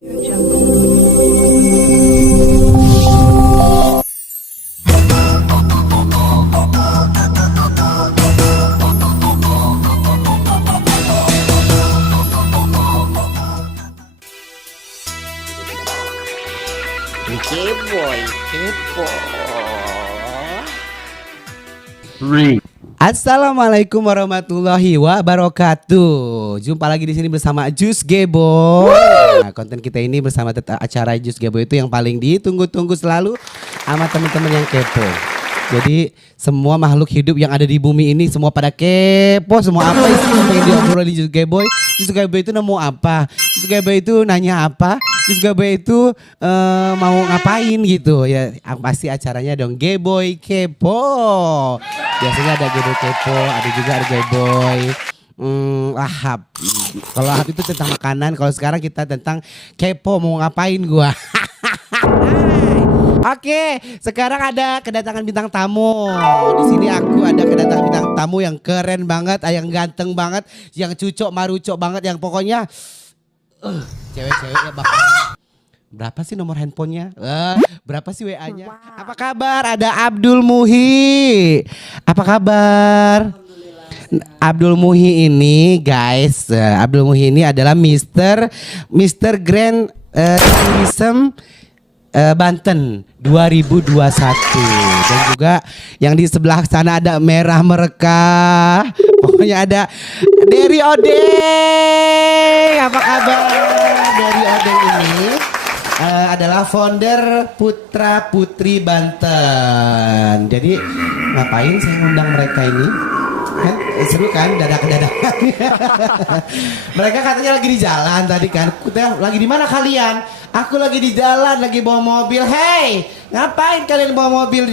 Keboy, kepo. Assalamualaikum warahmatullahi wabarakatuh. Jumpa lagi di sini bersama Just Geboy. Nah, konten kita ini bersama acara Just Geboy itu yang paling ditunggu-tunggu selalu sama teman-teman yang kepo. Jadi semua makhluk hidup yang ada di bumi ini semua pada kepo. Semua apa sih yang pengen diobrol di Just Geboy? Just Geboy itu nemu apa? Just Geboy itu nanya apa? Just Geboy itu mau ngapain gitu ya? Pasti acaranya dong Geboy Kepo. Biasanya ada Geboy Kepo, ada juga ada Geboy Lahap. Kalau Lahap itu tentang makanan, kalau sekarang kita tentang kepo mau ngapain gua. Oke, sekarang ada kedatangan bintang tamu. Di sini aku ada kedatangan bintang tamu yang keren banget, yang ganteng banget, yang cucok marucok banget, yang pokoknya cewek-ceweknya bakal. Berapa sih nomor handphonenya? Berapa sih WA-nya? Wow. Apa kabar? Ada Abdul Muhi. Apa kabar? Abdul Muhi ini guys, Abdul Muhi ini adalah Mr. Grand Tourism Banten 2021. Dan juga yang di sebelah sana ada merah merekah. Pokoknya ada Dery Odeng. Apa kabar? Dery Odeng ini adalah founder Putra Putri Banten. Jadi ngapain saya ngundang mereka ini? Kan seru kan, dadak-dadakan. Mereka katanya lagi di jalan tadi kan. Kita lagi di mana kalian? Aku lagi di jalan, lagi bawa mobil. Hey, ngapain kalian bawa mobil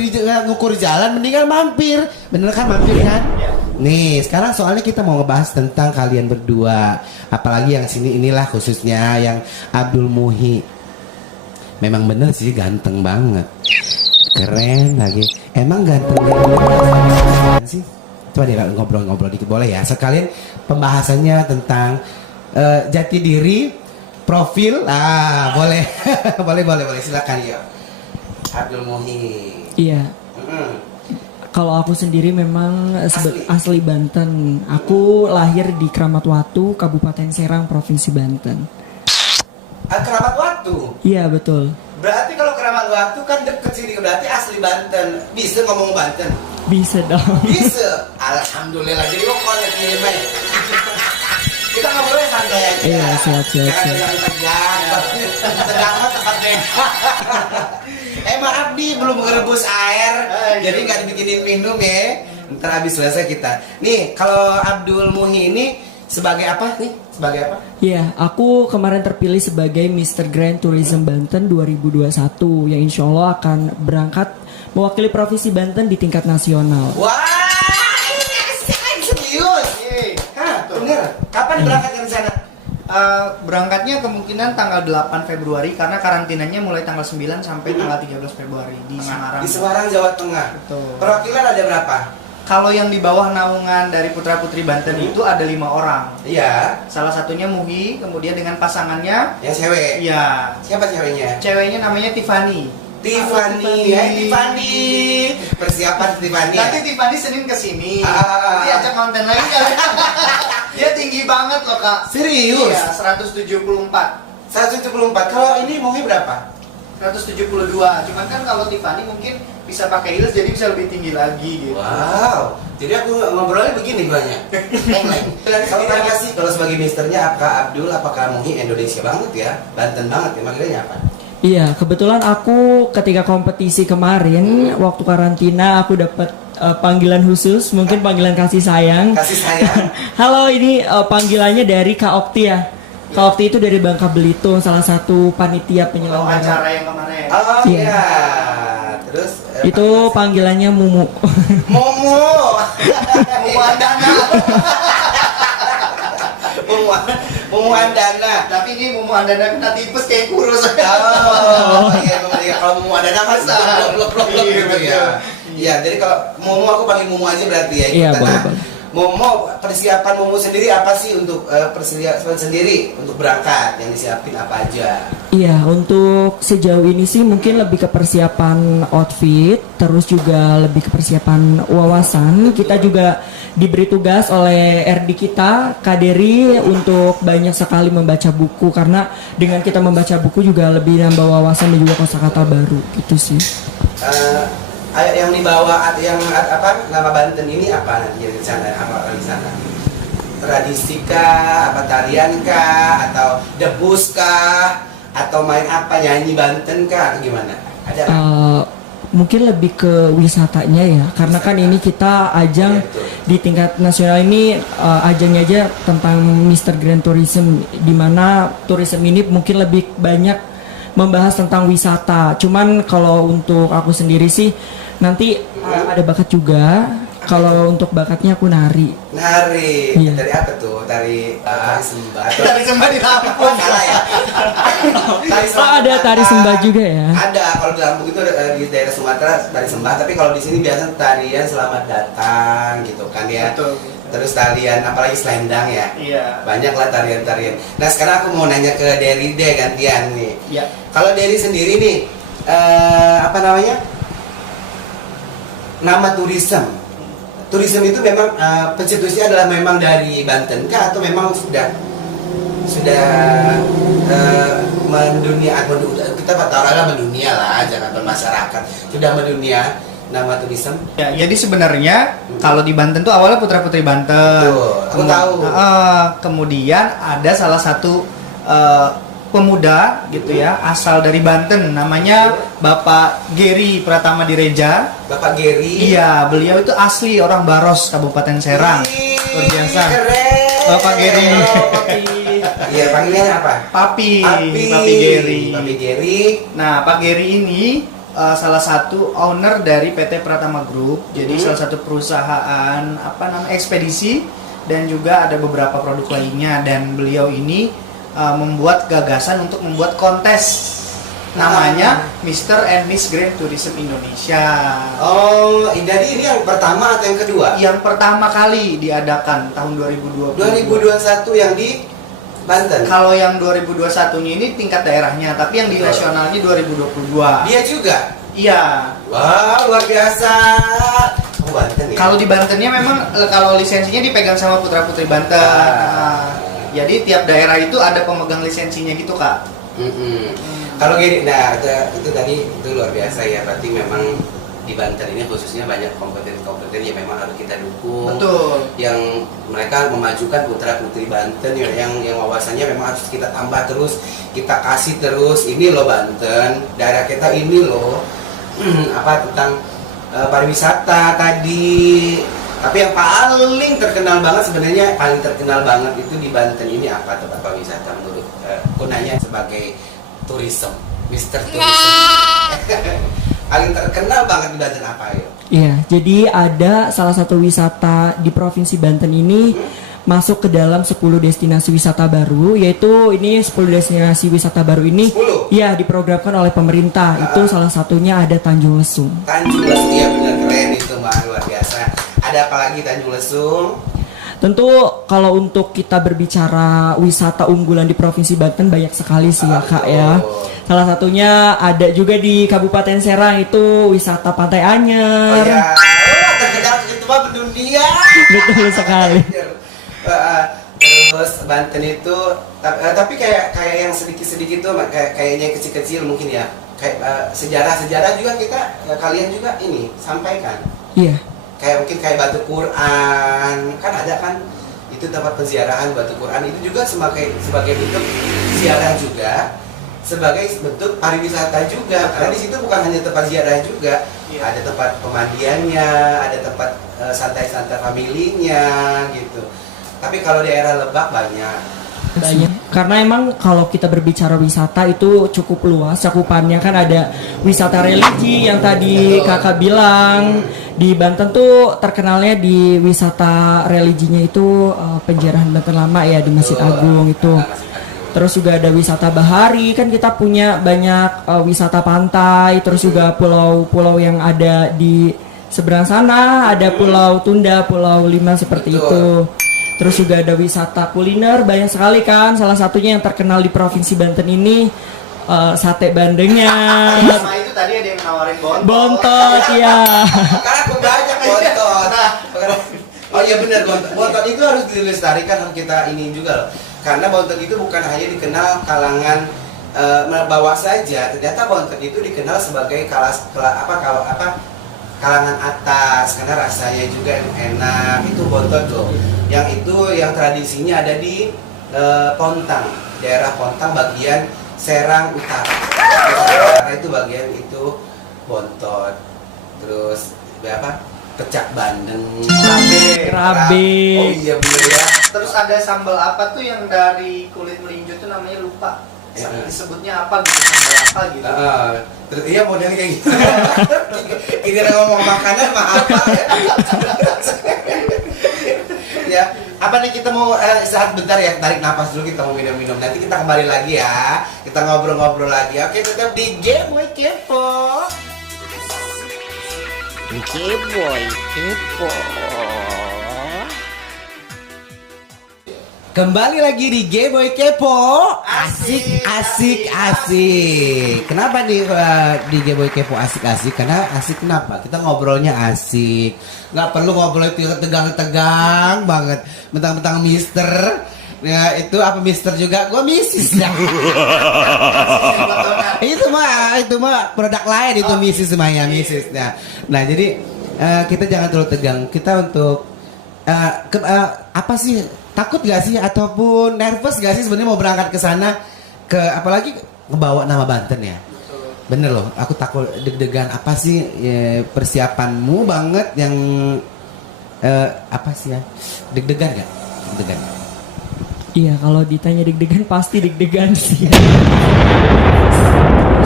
ngukur jalan? Mendingan mampir. Bener kan mampir kan? Nih, sekarang soalnya kita mau ngebahas tentang kalian berdua. Apalagi yang sini inilah khususnya yang Abdul Muhi. Memang bener sih ganteng banget. Keren lagi. Emang ganteng banget sih? Coba deh ngobrol-ngobrol dikit boleh ya. Sekalian pembahasannya tentang jati diri, profil. Boleh. boleh silakan ya. Abdul Muhi. Iya. Kalau aku sendiri memang asli Banten. Aku lahir di Kramat Watu, Kabupaten Serang, Provinsi Banten. Keramat Watu? Iya betul. Berarti kalau Keramat Watu kan deket sini, berarti asli Banten. Bisa ngomong Banten? Bisa dong. Bisa. Alhamdulillah. Jadi kok connect nih, Bay. Kita ngobrolnya santai aja. Iya, siap. Jangan tegang. Tegang mah tepatnya. Maaf nih belum ngerebus air. Jadi nggak dibikinin minum ya. Ntar habis selesai kita. Nih, kalau Abdul Muhi ini sebagai apa nih? Sebagai apa? Iya, aku kemarin terpilih sebagai Mr. Grand Tourism Banten 2021 yang insya Allah akan berangkat mewakili Provinsi Banten di tingkat nasional. Wah, serius? Hah, bener? Kapan berangkat dari sana? Berangkatnya kemungkinan tanggal 8 Februari karena karantinanya mulai tanggal 9 sampai tanggal 13 Februari di Semarang. Di Semarang, Jawa Tengah. Betul. Perwakilan ada berapa? Kalau yang di bawah naungan dari Putra Putri Banten itu ada 5 orang. Iya. Salah satunya Muhi, kemudian dengan pasangannya. Yang cewek. Iya. Siapa ceweknya? Ceweknya namanya Tiffany. Tiffany. Hai Tiffany. Persiapan Tiffany. Nanti Tiffany Senin kesini. Nanti ajak konten lagi kali. Dia tinggi banget loh kak. Serius? Iya, 174. 174. Kalau ini Muhi berapa? 172. Cuman kan kalau Tiffany mungkin bisa pakai heels jadi bisa lebih tinggi lagi gitu. Wow. Jadi aku ngobrolnya begini banyak. Kalau tanya sih, kalau sebagai misternya apakah Abdul, apakah Muhi Indonesia banget ya? Banten banget ya, makanya apa? Iya, kebetulan aku ketika kompetisi kemarin waktu karantina aku dapat panggilan khusus, mungkin panggilan kasih sayang. Kasih sayang. Halo, ini panggilannya dari Kak Okti ya. Kak Okti itu dari Bangka Belitung, salah satu panitia penyelenggara acara yang kemarin. Oh Iya. iya. Terus itu panggilannya Mumu. Momo. Mumu Andana. Mumu Andana. Tapi ini Mumu Andana kena tipes kayak kurus. Oh iya, kalau Mumu Andana kan blok gitu ya. Iya, jadi kalau Mumu aku panggil Mumu aja berarti ya. Iya, boleh. Momo, persiapan Momo sendiri apa sih untuk persiapan sendiri untuk berangkat yang disiapin apa aja? Iya, untuk sejauh ini sih mungkin lebih ke persiapan outfit, terus juga lebih ke persiapan wawasan. Kita juga diberi tugas oleh RD kita, Kak Dery, untuk banyak sekali membaca buku, karena dengan kita membaca buku juga lebih nambah wawasan dan juga kosakata baru, gitu sih. Yang dibawa yang apa nama Banten ini apa nanti di sana, apa di sana? Tradisi kah, apa tarian kah, atau debus kah, atau main apa, nyanyi Banten kah, atau gimana? Ada mungkin lebih ke wisatanya ya, karena kan ini kita ajang di tingkat nasional ini, ajangnya aja tentang Mr. Grand Tourism, di mana tourism ini mungkin lebih banyak membahas tentang wisata. Cuman kalau untuk aku sendiri sih nanti ada bakat juga. Kalau untuk bakatnya aku nari. Nari. Iya. Dari apa tuh? Tari sembah. Tari sembah di Lampung. Salah ya. Tari Oh, ada tari sembah juga ya. Ada. Kalau di Lampung itu di daerah Sumatera tari sembah, tapi kalau di sini biasa tarian selamat datang gitu kan ya. Betul. Terus tarian apalagi selendang ya. Iya. Banyak lah tarian-tarian. Nah, sekarang aku mau nanya ke Dery deh gantian nih. Iya. Kalau Dery sendiri nih apa namanya? Nama tourism itu memang pencetusnya adalah memang dari Banten kah, atau memang sudah mendunia, kita taruhlah mendunia lah, jangan bermasyarakat, sudah mendunia nama tourism. Ya, jadi sebenarnya kalau di Banten tuh awalnya Putra Putri Banten. Betul, aku tahu. Kemudian ada salah satu pemuda gitu ya, asal dari Banten, namanya Bapak Geri Pratama Direja. Bapak Geri. Iya, beliau itu asli orang Baros, Kabupaten Serang. Luar biasa. Keren. Bapak Geri. Iya, panggilannya apa? Papi. Papi Geri. Papi Geri. Nah, Pak Geri ini salah satu owner dari PT Pratama Group. Jadi salah satu perusahaan ekspedisi, dan juga ada beberapa produk lainnya, dan beliau ini membuat gagasan untuk membuat kontes namanya Mr. and Miss Grand Tourism Indonesia. Oh, jadi ini yang pertama atau yang kedua? Yang pertama kali diadakan tahun 2020. 2021 yang di Banten. Kalau yang 2021-nya ini tingkat daerahnya, tapi yang di nasionalnya 2022. Dia juga. Iya. Wah, luar biasa. Oh, Banten ya. Kalau di Bantennya memang kalau lisensinya dipegang sama Putra Putri Banten. Jadi tiap daerah itu ada pemegang lisensinya gitu, Kak. Kalau gini, nah itu tadi itu luar biasa ya. Berarti memang di Banten ini khususnya banyak kompeten-kompeten yang memang harus kita dukung. Betul. Yang mereka memajukan putra putri Banten yang wawasannya memang harus kita tambah terus, kita kasih terus. Ini loh Banten, daerah kita ini loh tentang pariwisata tadi. Tapi yang paling terkenal banget sebenarnya itu di Banten ini apa tempat pariwisata menurut aku nanya sebagai tourism, Mr. Tourism. Paling terkenal banget di Banten apa ya? Iya, jadi ada salah satu wisata di Provinsi Banten ini masuk ke dalam 10 destinasi wisata baru, yaitu ini 10 destinasi wisata baru ini 10? ya diprogramkan oleh pemerintah. Itu salah satunya ada Tanjung Lesung. Tanjung Lesung, ya benar, keren itu Mbak, luar biasa. Ada apa lagi Tanjung Lesung? Tentu kalau untuk kita berbicara wisata unggulan di Provinsi Banten banyak sekali sih ya Kak ya. Salah satunya ada juga di Kabupaten Serang, itu wisata Pantai Anyer. Oh ya, terkenal itu mah mendunia. Betul sekali. Terus Banten itu tapi kayak yang sedikit-sedikit tuh kayaknya yang kecil-kecil mungkin ya. Kayak sejarah-sejarah juga kalian juga ini sampaikan. Iya. Kayak mungkin kayak Batu Quran, kan ada kan itu tempat penziarahan Batu Quran, itu juga sebagai bentuk ziarah juga, sebagai bentuk pariwisata juga. Karena di situ bukan hanya tempat ziarah juga, ada tempat pemandiannya, ada tempat santai-santai familinya gitu. Tapi kalau daerah Lebak banyak. Karena emang kalau kita berbicara wisata itu cukup luas cakupannya, kan ada wisata religi yang tadi kakak bilang. Di Banten tuh terkenalnya di wisata religinya itu penjarahan Banten Lama ya, di Masjid Agung itu. Terus juga ada wisata bahari, kan kita punya banyak wisata pantai, terus juga pulau-pulau yang ada di seberang sana ada Pulau Tunda, Pulau Lima seperti itu. Terus juga ada wisata kuliner banyak sekali kan. Salah satunya yang terkenal di Provinsi Banten ini sate bandengnya. Sama itu tadi ada yang nawarin bontot. Bontot ya. Karena aku banyak bontot. Oh iya benar bontot. Bontot itu harus dilestarikan, harus kita ini juga loh. Karena bontot itu bukan hanya dikenal kalangan bawah saja, ternyata bontot itu dikenal sebagai kalangan atas karena rasanya juga enak. Itu bontot loh. Yang itu yang tradisinya ada di Pontang, daerah Pontang bagian Serang Utara. Karena itu bagian itu bontot. Terus apa? Pecak bandeng, Rabe. Oh iya bener ya. Terus ada sambal apa tuh yang dari kulit melinjo tuh namanya lupa. Disebutnya apa gitu, sambal apa gitu. Terus iya modelnya kayak gitu. Ini ngomong makanan mah apa ya? Ya, apa nih kita mau istirahat bentar ya, tarik napas dulu, kita mau minum-minum. Nanti kita kembali lagi ya. Kita ngobrol-ngobrol lagi. Oke, tetap di Game Boy Kepo. Keboy, kepo. Kembali lagi di Game Boy Kepo. Asik, asik, asik. Kenapa nih di Game Boy Kepo asik-asik? Karena asik kenapa? Kita ngobrolnya asik. Nggak perlu ngobrol itu tegang-tegang banget. Mentang-mentang mister. Ya itu apa mister juga? Gue misis ya. itu mah produk lain itu misis semuanya misis. Nah jadi kita jangan terlalu tegang. Kita untuk apa sih? Takut gak sih ataupun nervous gak sih sebenarnya mau berangkat ke sana, ke apalagi ngebawa nama Banten ya? Bener loh, aku takut deg-degan. Apa sih persiapanmu banget yang apa sih ya? Deg-degan gak? Deg-degan. Iya, kalau ditanya deg-degan pasti deg-degan sih.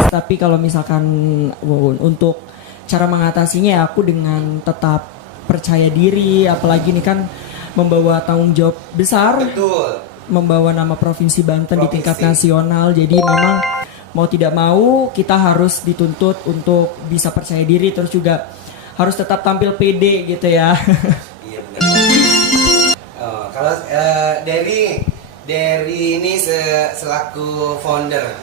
Tapi kalau misalkan untuk cara mengatasinya ya aku dengan tetap percaya diri, apalagi ini kan membawa tanggung jawab besar. Betul. Membawa nama Provinsi Banten di tingkat nasional. Jadi memang mau tidak mau kita harus dituntut untuk bisa percaya diri, terus juga harus tetap tampil pede gitu ya. Iya benar. Kalau dari ini selaku founder,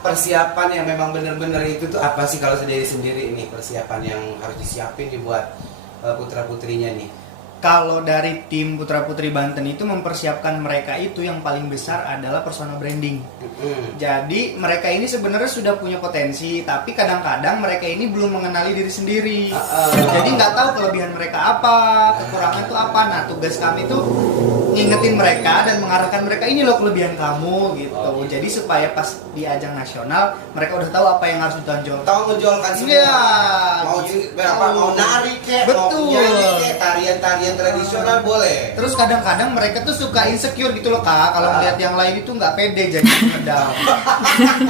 persiapan yang memang benar-benar itu tuh apa sih kalau dari sendiri ini persiapan yang harus disiapin dibuat putra-putrinya nih? Kalau dari tim Putra Putri Banten itu mempersiapkan mereka itu yang paling besar adalah personal branding. Jadi mereka ini sebenarnya sudah punya potensi, tapi kadang-kadang mereka ini belum mengenali diri sendiri. Jadi nggak tahu kelebihan mereka apa, kekurangan itu apa. Nah tugas kami tuh ngingetin mereka dan mengarahkan mereka, ini loh kelebihan kamu gitu. Jadi supaya pas di ajang nasional mereka udah tahu apa yang harus ditonjol. Tahu menjualkan semua. Iya. Mau nari kek, mau nyanyi kek, tarian-tarian tradisional boleh. Terus kadang-kadang mereka tuh suka insecure gitu loh Kak, kalau melihat yang lain itu nggak pede jadi medal.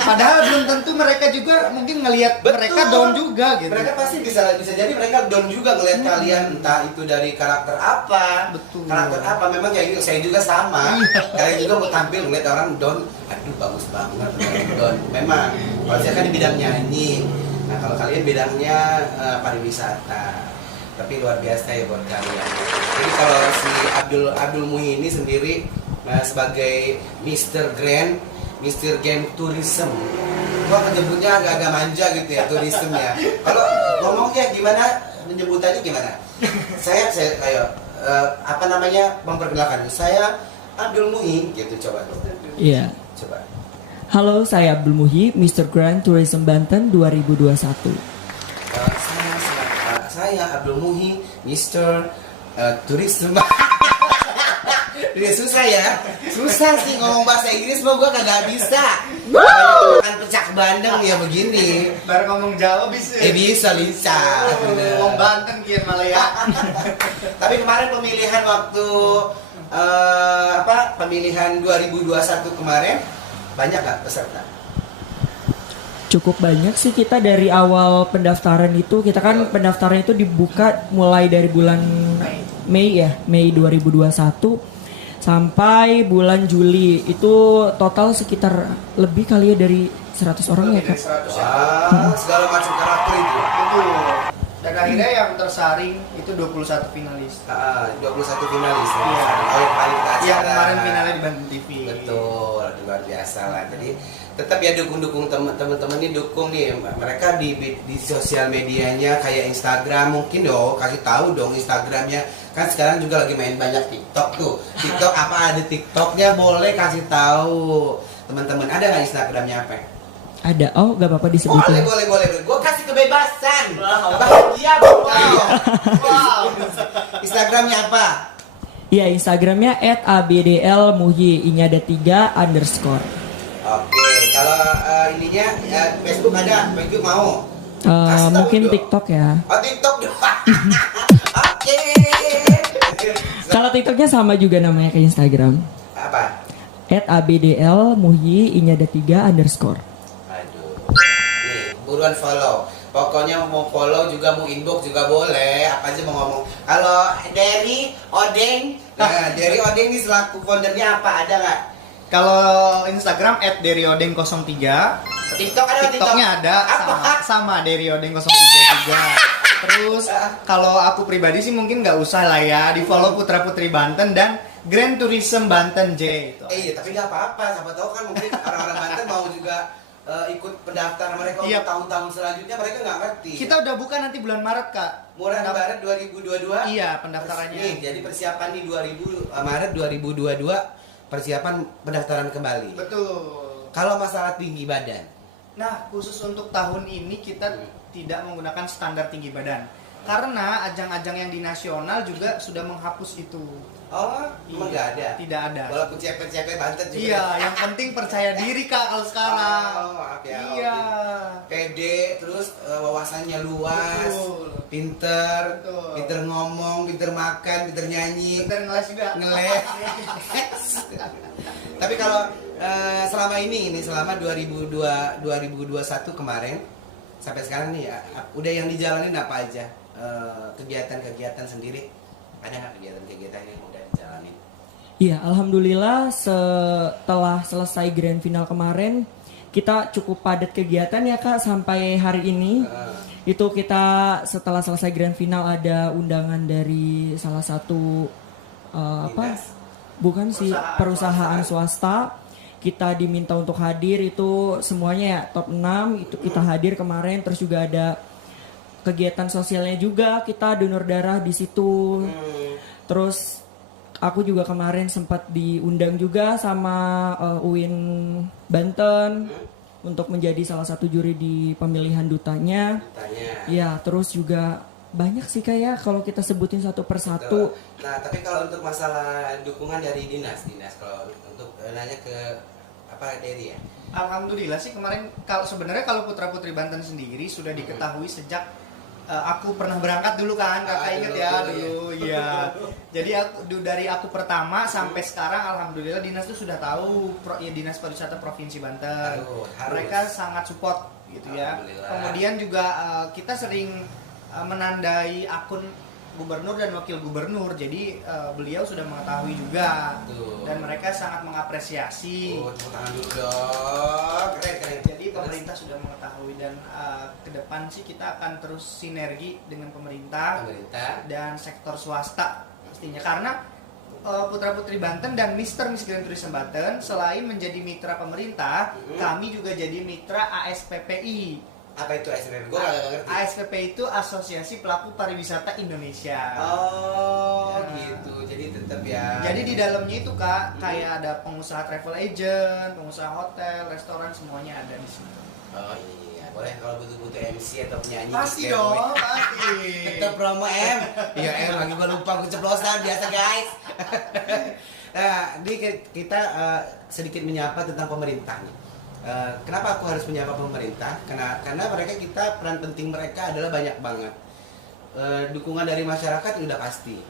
Padahal belum tentu mereka juga mungkin ngelihat mereka down juga gitu. Mereka pasti bisa jadi mereka down juga ngelihat kalian, entah itu dari karakter apa. Betul. Karakter apa memang kayak gitu, saya juga sama. Kalian juga mau tampil ngeliat orang down, aduh bagus banget down. Memang kalau saya kan di bidang nyanyi. Nah kalau kalian bidangnya pariwisata. Tapi luar biasa ya buat kalian. Jadi kalau si Abdul Muhi ini sendiri sebagai Mr. Grand Tourism, gua menyebutnya agak-agak manja gitu ya, tourism ya. Kalau ngomongnya gimana, menyebutannya gimana? Saya kayak apa namanya, memperkenalkan saya Abdul Muhi gitu, coba tuh. Iya. Coba. Halo, saya Abdul Muhi, Mr. Grand Tourism Banten 2021. Saya Abdul Muhi, Mr. Tourism. Dia susah ya, susah sih ngomong bahasa Inggris, mau gue kagak bisa. Makan pecak bandeng ya begini. Baru ngomong Jawa bisa. Bisa. Ngomong Banten kian malah ya. Tapi kemarin pemilihan waktu pemilihan 2021 kemarin banyak gak peserta? Cukup banyak sih. Kita dari awal pendaftaran itu, kita kan pendaftaran itu dibuka mulai dari bulan Mei 2021 sampai bulan Juli. Itu total sekitar lebih kali ya dari 100 orang ya Kak. Wah, segala macam karakter itu. Dan akhirnya yang tersaring itu 21 finalis. 21 finalis. Iya. Oh, yang paling ke acara. Yang kemarin finalnya di Banten TV. Betul, luar biasa lah. Jadi tetap ya dukung teman-teman nih, dukung nih mereka di sosial medianya kayak Instagram, mungkin dong kasih tahu dong Instagramnya, kan sekarang juga lagi main banyak TikTok tuh. TikTok apa ada TikToknya, boleh kasih tahu teman-teman. Ada nggak Instagramnya apa? Ada. Oh, gak apa-apa disebutin. Boleh. Gue kasih kebebasan. Bahagia wow. Instagramnya apa? Iya, Instagramnya @abdlmuhi, ini ada 3 underscore. Oke, kalau ininya Facebook ada, Facebook mau? Kasih tahu Mungkin dong. TikTok ya. Oh, TikTok dong. Oke. Kalau TikToknya sama juga namanya ke Instagram. Apa? @abdlmuhi, ini ada 3 underscore. Aduh. Nih, buruan follow. Pokoknya mau follow juga, mau inbox juga boleh. Apa aja mau ngomong. Kalau dari Odeng, dari Odeng ini selaku foundernya apa? Ada nggak? Kalau Instagram @deriodeng03. TikTok ada? TikToknya ada sama Deriodeng03 juga. Terus kalau aku pribadi sih mungkin nggak usah lah ya, di follow Putra Putri Banten dan Grand Tourism Banten J itu. Iya, tapi nggak apa-apa. Siapa tahu kan mungkin orang-orang Banten mau juga ikut pendaftaran mereka Iya. untuk tahun-tahun selanjutnya, mereka nggak ngerti. Kita udah buka nanti bulan Maret, Kak. Bulan Maret 2022. Iya, pendaftarannya. Nih, jadi persiapan di Maret 2022 persiapan pendaftaran kembali. Betul. Kalau masalah tinggi badan, Nah, khusus untuk tahun ini kita tidak menggunakan standar tinggi badan. Karena ajang-ajang yang di nasional juga sudah menghapus itu. oh, emang nggak ada. Tidak ada. Walaupun CP Banten juga. Iya, yang penting percaya diri, Kak, kalau sekarang. Oh, maaf ya. Iya. Pede, terus wawasannya luas, Betul. pinter, Betul. pinter ngomong, pinter makan, pinter nyanyi, Bentar ngeles juga. ngeles. Tapi kalau selama ini selama 2021 kemarin sampai sekarang nih ya, udah yang dijalanin apa aja? Kegiatan-kegiatan sendiri, ada nggak kegiatan-kegiatan yang udah dijalanin? Iya, alhamdulillah setelah selesai grand final kemarin kita cukup padat kegiatan ya Kak sampai hari ini. Itu kita setelah selesai grand final ada undangan dari salah satu bukan sih perusahaan swasta. Kita diminta untuk hadir, itu semuanya ya top 6 itu kita hadir kemarin. Terus juga ada kegiatan sosialnya juga, kita donor darah di situ. Terus aku juga kemarin sempat diundang juga sama UIN Banten untuk menjadi salah satu juri di pemilihan dutanya. Ya, terus juga banyak sih kayak kalau kita sebutin satu persatu. Nah, tapi kalau untuk masalah dukungan dari dinas kalau untuk nanya ke Dery ya. Alhamdulillah sih kemarin sebenarnya kalau Putra Putri Banten sendiri sudah diketahui sejak aku pernah berangkat dulu kan, Kakak inget ya dulu. Iya. Jadi dari aku pertama sampai sekarang alhamdulillah dinas itu sudah tahu Dinas Pariwisata Provinsi Banten. Mereka sangat support gitu ya. Kemudian juga kita sering menandai akun gubernur dan wakil gubernur, jadi beliau sudah mengetahui juga. Dan mereka sangat mengapresiasi. Tepuk tangan dulu dong. Keren. Jadi pemerintah sudah mengetahui dan ke depan sih kita akan terus sinergi dengan pemerintah dan sektor swasta pastinya, karena Putra Putri Banten dan Miss Grand Tourism Banten selain menjadi mitra pemerintah, kami juga jadi mitra ASPPI. Apa itu ASPPI? Gue nggak ngerti. ASPPI itu Asosiasi Pelaku Pariwisata Indonesia. Oh, Ya. gitu. Jadi tetap ya. Jadi di dalamnya itu Kak, kayak ada pengusaha travel agent, pengusaha hotel, restoran, semuanya ada di situ. Oh iya, boleh kalau butuh-butuh MC atau penyanyi. Pasti dong, pasti. Tetap promo M. Iya M, lagi gue lupa keceplosan biasa guys. Nah, kita sedikit menyapa tentang pemerintah nih. Kenapa aku harus menyapa pemerintah? Karena kita peran penting mereka adalah banyak banget. Dukungan dari masyarakat udah pasti.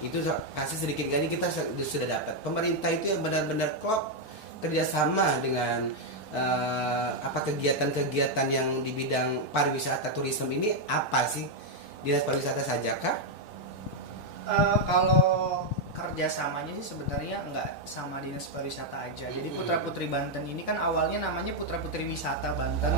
Itu pasti sedikit kali kita sudah dapat. Pemerintah itu yang benar-benar klop kerjasama dengan kegiatan-kegiatan yang di bidang pariwisata turisme ini apa sih? Dinas pariwisata saja kah? Kalau kerjasamanya sih sebenarnya nggak sama dinas pariwisata aja. Jadi Putra Putri Banten ini kan awalnya namanya Putra Putri Wisata Banten.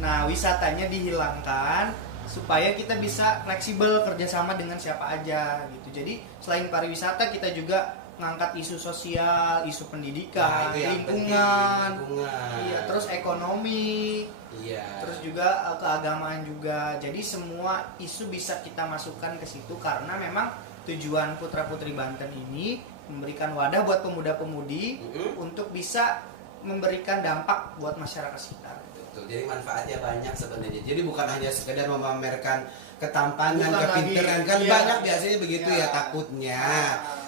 Nah, wisatanya dihilangkan, supaya kita bisa fleksibel kerjasama dengan siapa aja gitu. Jadi selain pariwisata kita juga ngangkat isu sosial, isu pendidikan, itu yang lingkungan, penting, iya, terus ekonomi, Iya. terus juga keagamaan juga. Jadi semua isu bisa kita masukkan ke situ karena memang tujuan Putra Putri Banten ini memberikan wadah buat pemuda-pemudi untuk bisa memberikan dampak buat masyarakat sekitar. Betul. Jadi manfaatnya banyak sebenarnya. Jadi bukan hanya sekedar memamerkan ketampangan, Bukan kepintaran lagi, kan iya. banyak biasanya begitu Iya. ya takutnya.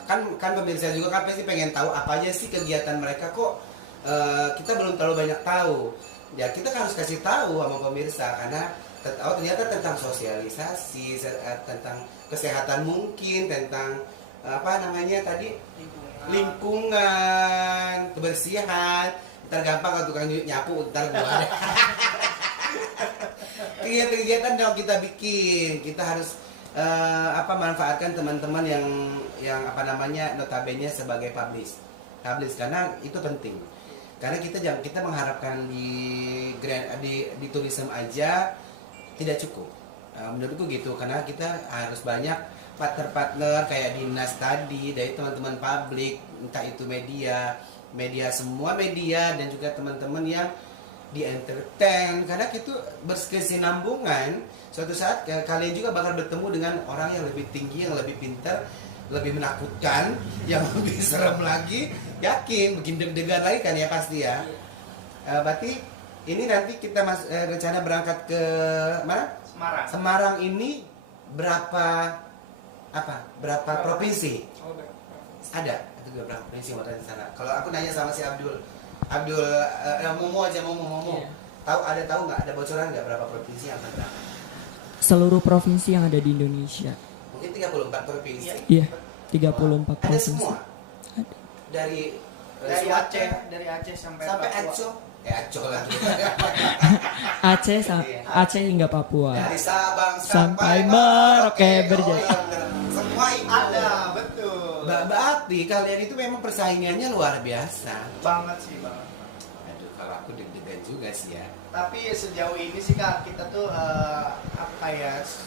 Kan pemirsa juga kan pasti pengen tahu apa aja sih kegiatan mereka kok kita belum terlalu banyak tahu. Ya kita harus kasih tahu sama pemirsa karena ternyata tentang sosialisasi, tentang kesehatan mungkin, tentang apa namanya tadi lingkungan, kebersihan. Ntar gampang kalau tukang nyapu ntar gua deh. Kegiatan-kegiatan dong kita bikin, kita harus manfaatkan teman-teman yang apa namanya notabene sebagai publish karena itu penting. Karena kita mengharapkan di tourism aja tidak cukup. Menurutku gitu karena kita harus banyak partner-partner kayak dinas tadi dari teman-teman publik, entah itu media semua media dan juga teman-teman yang di entertain karena itu berkesinambungan. Suatu saat kalian juga bakal bertemu dengan orang yang lebih tinggi, yang lebih pintar, lebih menakutkan, yang lebih serem lagi. Yakin bikin deg-degan lagi kan ya pasti ya. Berarti ini nanti kita rencana berangkat ke mana? Semarang ini berapa provinsi? Ada itu berapa provinsi yang ada di sana. Kalau aku nanya sama si Abdul Momo aja Momo. Iya. Tahu nggak ada bocoran nggak berapa provinsi yang akan berangkat? Seluruh provinsi yang ada di Indonesia. Mungkin 34 provinsi. Iya, 34 Ada provinsi. semua. Ada. Dari dari Aceh sampai sampai Papua. Aceh lagi. Aceh hingga Papua. Dari Sabang Sampai Merauke berjaya. Oh, iya, bener. Semua itu Ada, betul. Berarti kalian itu memang persaingannya luar biasa. Banget sih, Bang. Aduh, kalau aku deg-degan juga sih ya. Tapi sejauh ini sih Kak, kita tuh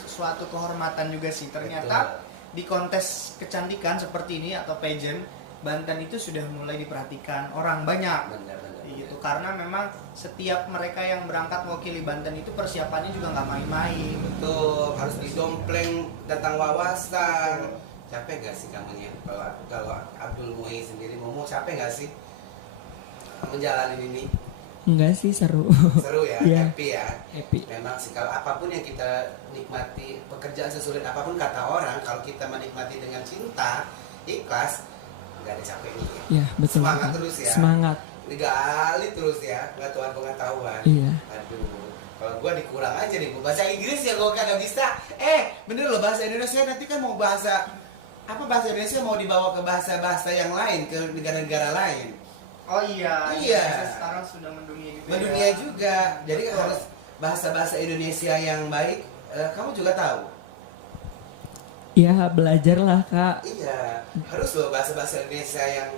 suatu kehormatan juga sih. Ternyata di kontes kecantikan seperti ini atau pageant, Banten itu sudah mulai diperhatikan orang banyak. Benar. Gitu. Karena memang setiap mereka yang berangkat mewakili Banten itu persiapannya juga nggak main-main. Betul, harus didompleng tentang wawasan. Capek gak sih kamunya? Kalau Abdul Muhi sendiri Momo capek gak sih menjalani ini? Enggak sih, seru. Seru ya, Iya. happy ya. Happy. Memang sih kalau apapun yang kita nikmati, pekerjaan sesulit apapun kata orang, kalau kita menikmati dengan cinta, ikhlas, nggak ada capeknya. Iya, betul. Semangat terus ya. Semangat. Digali terus ya, pengetahuan. Iya. Aduh, kalau gua dikurang aja nih, bahasa Inggris ya gua kagak bisa. Bener loh bahasa Indonesia nanti kan mau bahasa Indonesia mau dibawa ke bahasa yang lain, ke negara-negara lain. Oh iya. Iya. Indonesia sekarang sudah mendunia juga. Mendunia ya. juga. Jadi Betul. harus bahasa Indonesia yang baik. Kamu juga tahu. Ya, belajarlah, Kak. Iya, harus loh bahasa Indonesia yang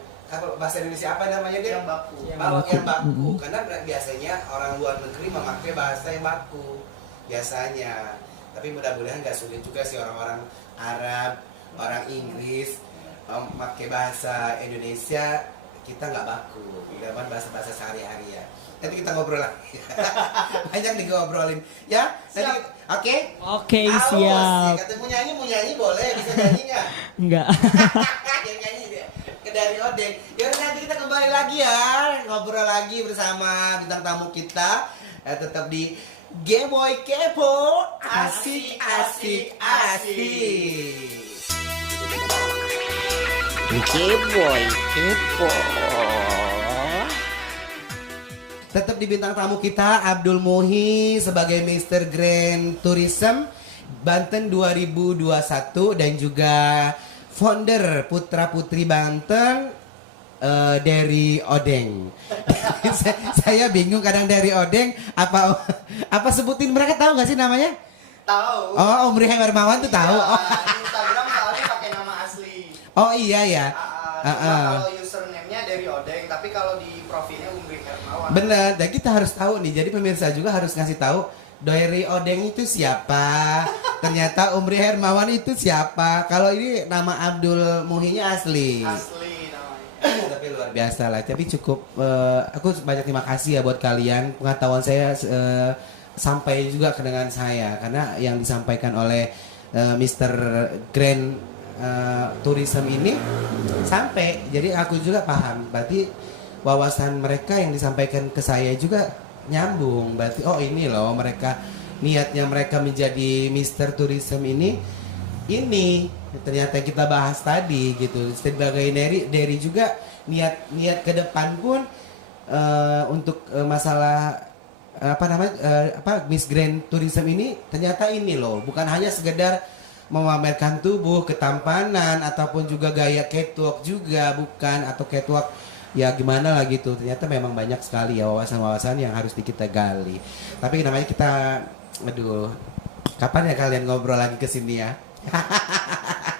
bahasa Indonesia apa namanya dia? Yang baku. Yang baku. Karena biasanya orang luar negeri memakai bahasa yang baku biasanya. Tapi mudah-mudahan nggak sulit juga sih orang-orang Arab, orang Inggris memakai bahasa Indonesia. Kita nggak baku, dengan bahasa sehari-hari ya. Nanti kita ngobrol lagi. Banyak nih ngobrolin. Ya, nanti oke? Oke, Awas, siap. Ketemu mau nyanyi boleh, bisa nyanyi nggak? Enggak. Yang nyanyi dia. Dari Odeng. Yaudah nanti kita kembali lagi ya, ngobrol lagi bersama bintang tamu kita. Tetap di Geboy Kepo, asik. Keboy kepo. Tetap di bintang tamu kita Abdul Muhi sebagai Mr. Grand Tourism Banten 2021 dan juga founder Putra Putri Banten dari Odeng. Saya bingung kadang dari Odeng apa sebutin mereka tahu nggak sih namanya? Tahu. Oh, Umri Hermawan tuh tahu. Iya, Oh. di Instagram soalnya pakai nama asli. Oh iya ya. Kalau username-nya dari Odeng, tapi kalau di profilnya Umri Hermawan. Bener, dan kita harus tahu nih. Jadi pemirsa juga harus ngasih tahu Doiri Odeng itu siapa? Ternyata Umri Hermawan itu siapa? Kalau ini nama Abdul Muhinya asli. Asli namanya. Tapi luar biasa lah. Tapi cukup aku banyak terima kasih ya buat kalian. Pengetahuan saya sampai juga ke dengan saya karena yang disampaikan oleh Mr. Grand Tourism ini sampai. Jadi aku juga paham. Berarti wawasan mereka yang disampaikan ke saya juga nyambung. Berarti oh ini loh mereka niatnya mereka menjadi Mr. Tourism ini ternyata kita bahas tadi gitu. Sebagai Derry juga niat ke depan pun untuk masalah Miss Grand Tourism ini ternyata ini loh bukan hanya sekedar memamerkan tubuh, ketampanan ataupun juga gaya catwalk juga bukan atau catwalk ya gimana lah gitu. Ternyata memang banyak sekali ya wawasan-wawasan yang harus kita gali. Tapi namanya kita kapan ya kalian ngobrol lagi ke sini ya?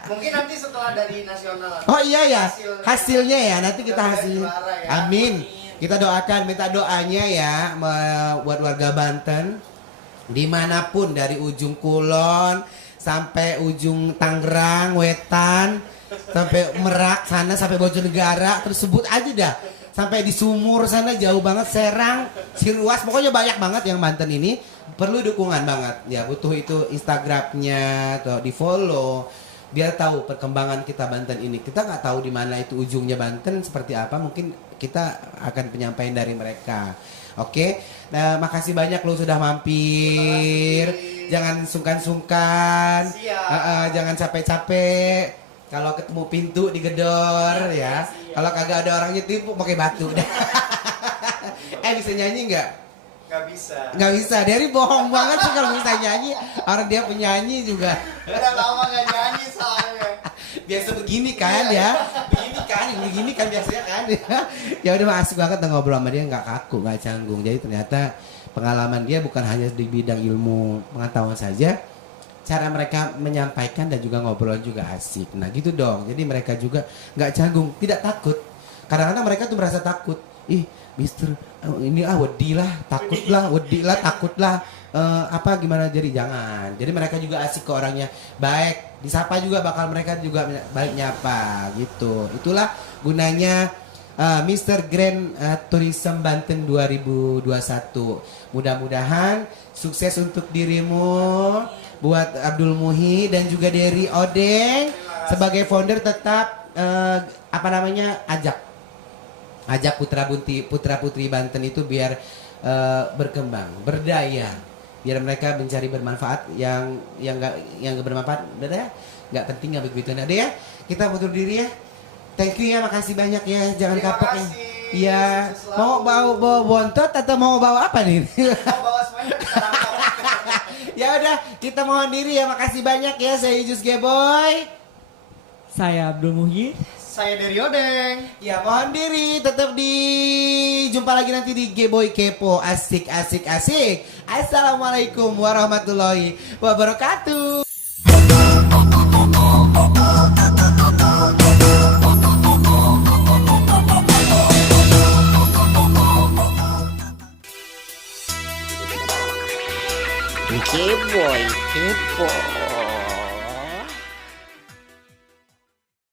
Mungkin nanti setelah dari nasional. Oh iya ya, hasilnya ya nanti kita hasil. Ya. Amin. Kita doakan, minta doanya ya buat warga Banten dimanapun dari ujung Kulon sampai ujung Tangerang, Wetan, sampai Merak sana sampai Bojonegara, terus sebut aja dah. Sampai di Sumur sana jauh banget, Serang, Siruas, pokoknya banyak banget yang Banten ini perlu dukungan banget. Ya butuh itu Instagramnya atau di follow biar tahu perkembangan kita Banten ini. Kita nggak tahu di mana itu ujungnya Banten seperti apa, mungkin kita akan penyampaian dari mereka. Oke, nah makasih banyak lo sudah mampir. Jangan sungkan-sungkan, jangan capek-capek. Kalau ketemu pintu digedor ya. Kalau kagak ada orangnya tipu pakai batu. Bisa nyanyi nggak? Nggak bisa. Nggak bisa. Dari bohong banget sih kalau bisa nyanyi. Orang dia penyanyi juga. Udah lama nggak nyanyi soalnya. Biasa begini kan ya. Begini kan biasanya kan. Ya udah asik banget ngobrol sama dia, nggak kaku, nggak canggung. Jadi ternyata pengalaman dia bukan hanya di bidang ilmu pengetahuan saja. Cara mereka menyampaikan dan juga ngobrol juga asik. Nah gitu dong. Jadi mereka juga nggak canggung, tidak takut. Kadang-kadang mereka tuh merasa takut. Ih, Mister, ini wedi lah, takut lah. Gimana jadi jangan. Jadi mereka juga asik ke orangnya. Baik, disapa juga bakal mereka juga baik nyapa gitu. Itulah gunanya Mr. Grand Tourism Banten 2021. Mudah-mudahan sukses untuk dirimu, buat Abdul Muhi dan juga Derry Odeng sebagai founder tetap ajak putra putri Banten itu biar berkembang, berdaya, biar mereka mencari bermanfaat yang nggak bermanfaat, nggak penting nggak begitu. Nah deh ya, kita mundur diri ya. Thank you ya, makasih banyak ya, jangan kapok ya. Iya, mau bawa bontot atau mau bawa apa nih? Mau bawa semuanya. Ya udah, kita mohon diri ya, makasih banyak ya. Saya Ijus Geboy. Saya Abdul Muhi. Saya Derry Odeng. Ya mohon diri, tetap jumpa lagi nanti di Geboy Kepo. Asik. Assalamualaikum warahmatullahi wabarakatuh. Geboy, kepo.